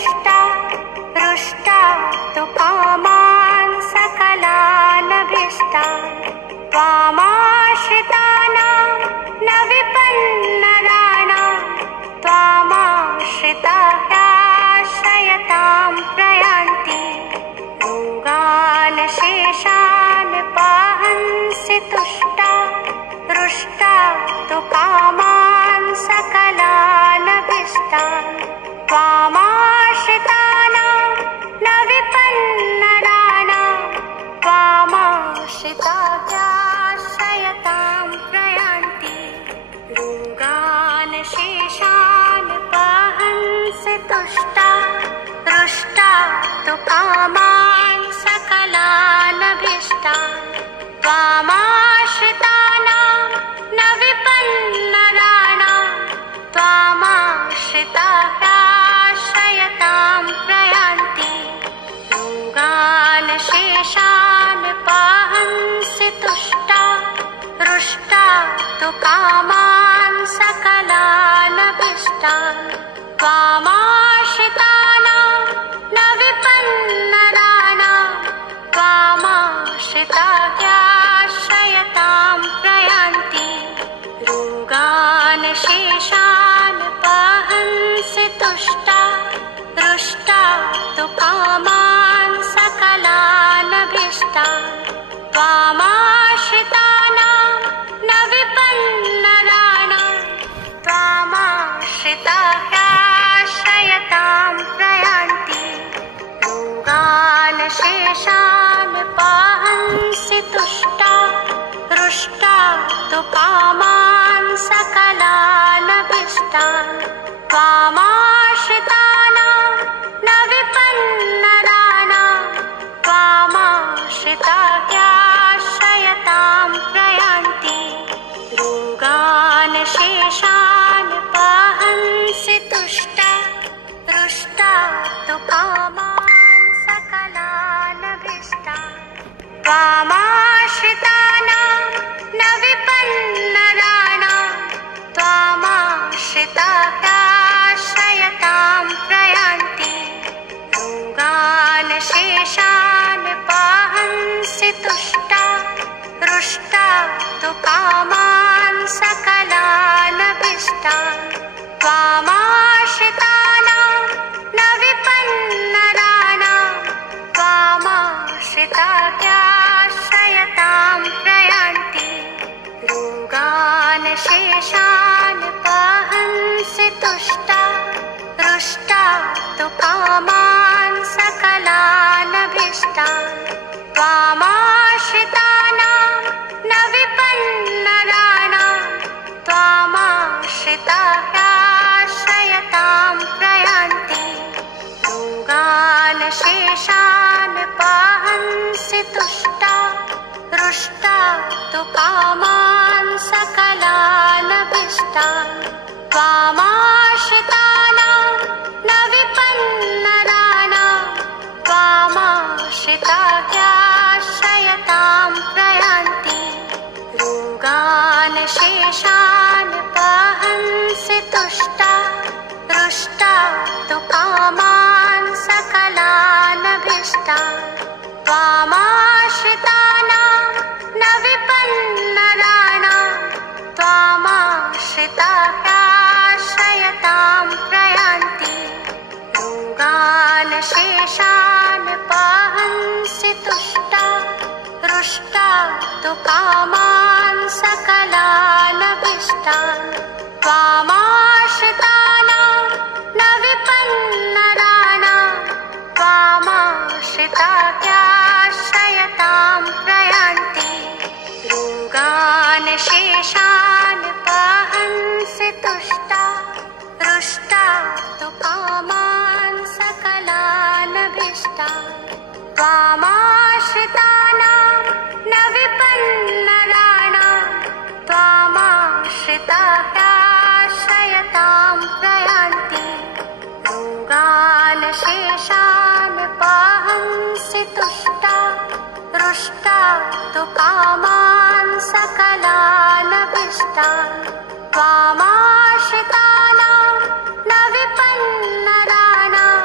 तुष्टा रुष्टा तु कामान् सकलानभीष्टान् त्वामाश्रितानां न विपन्नराणां त्वामाश्रिता ह्याश्रयतां प्रयान्ति रोगान् शेषान् पाहन्सि तुष्टा रुष्टा तु कामान् सकलानभीष्टान् त्वामाश्रितानां न विपन्नराणां त्वामाश्रिता ह्याश्रयतां प्रयान्ति रोगान् शेषान् पाहन्सि तुष्टा रुष्टा तु कामान् सकलानभीष्टान् त्वामाश्रितानां न विपन्नराणां त्वामाश्रिता ह्याश्रयतां प्रयान्ति रोगान् शेषान् पाहन्सि तुष्टा रुष्टा तु कामान् सकलानभीष्टान् त्वामाश्रितानां न विपन्नराणां त्वामाश्रिता ह्याश्रयतां प्रयान्ति रोगान् शेषान् पाहन्सि तुष्टा रुष्टा तु कामान् सकलानभीष्टान् त्वामाश्रितानां न विपन्नराणां त्वामाश्रिता ह्याश्रयतां प्रयान्ति रोगान् शेषान् पाहन्सि तुष्टा रुष्टा तु कामान् सकलानभीष्टान् त्वामाश्रितानां न विपन्नराणां त्वामाश्रिता ह्याश्रयतां प्रयान्ति रोगान् शेषान् पाहन्सि तुष्टा रुष्टा तु कामान् सकलानभीष्टान् त्वामाश्रितानां न विपन्नराणां त्वामाश्रिता ह्याश्रयतां प्रयान्ति रोगान् शेषान् पाहन्सि तुष्टा रुष्टा तु कामान् सकलानभीष्टान् त्वामाश्रितानां न विपन्नराणां त्वामाश्रिता ह्याश्रयतां प्रयान्ति रोगान् शेषान् पाहन्सि तुष्टा रुष्टा तु कामान् सकलानभीष्टान् त्वामाश्रितानां न विपन्नराणां त्वामाश्रिता ह्याश्रयतां प्रयान्ति रोगान् शेषान् पाहन्सि तुष्टा रुष्टा तु कामान् सकलानभीष्टान् त्वामाश्रितानां न विपन्नराणां त्वामाश्रिता ह्याश्रयतां प्रयान्ति रोगान् शेषान् पाहन्सि तुष्टा रुष्टा तु कामान् सकलानभीष्टान् त्वामाश्रितानां न विपन्नराणां त्वामाश्रिता ह्याश्रयतां प्रयान्ति रोगान् शेषान् पाहन्सि तुष्टा रुष्टा तु कामान् सकलानभीष्टान् त्वामाश्रितानां न विपन्नराणां त्वामाश्रिता ह्याश्रयतां प्रयान्ति रोगान् शेषान् पाहन्सि तुष्टा रुष्टा तु कामान् सकलानभीष्टान् त्वामाश्रितानां न विपन्नराणां त्वामाश्रिता ह्याश्रयतां प्रयान्ति रोगान् शेषान् पाहन्सि तुष्टा रुष्टा तु कामान् सकलानभीष्टान् त्वामाश्रितानां न विपन्नराणां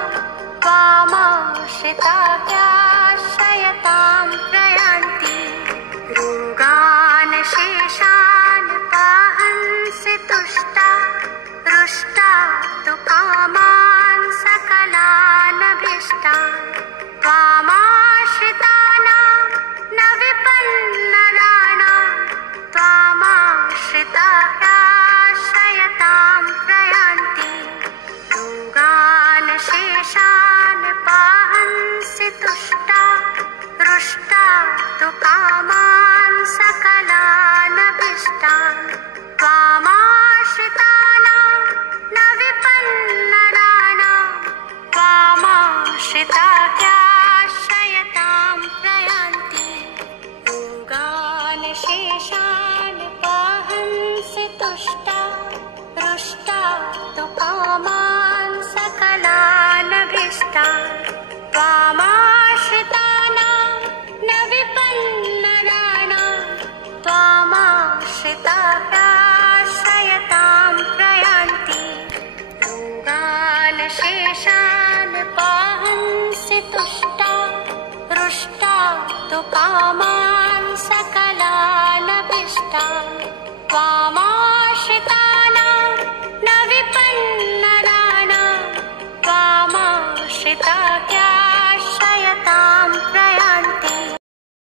तु कामान् सकलानभीष्टान् त्वामाश्रितानां न विपन्नराणां त्वामाश्रिता ह्याश्रयतां प्रयान्ति योगान् शेषान् पाहन्सि तुष्टा रुष्टा तु कामान् सकलानभीष्टान् त्वामाश्रितानां न विपन्नराणां त्वामाश्रिता ह्याश्रयतां प्रयान्ति योगान् शेषान् पाहन्सि तुष्टा रुष्टा तु कामान् सकलानभीष्टान् त्वामाश्रितानां न विपन्नराणां त्वामाश्रिता ह्याश्रयतां प्रयान्ति योगान् शेषान् पाहन्सि तुष्टा रुष्टा तु कामान् सकलानभीष्टान् त्वामा